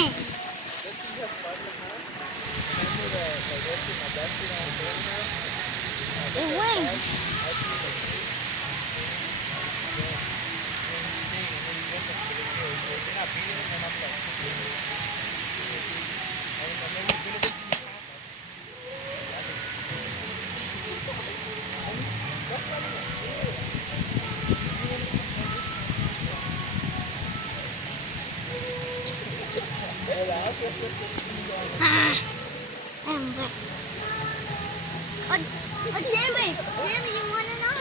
It went. Ah, I'm back. Oh, Jimmy, you want to know?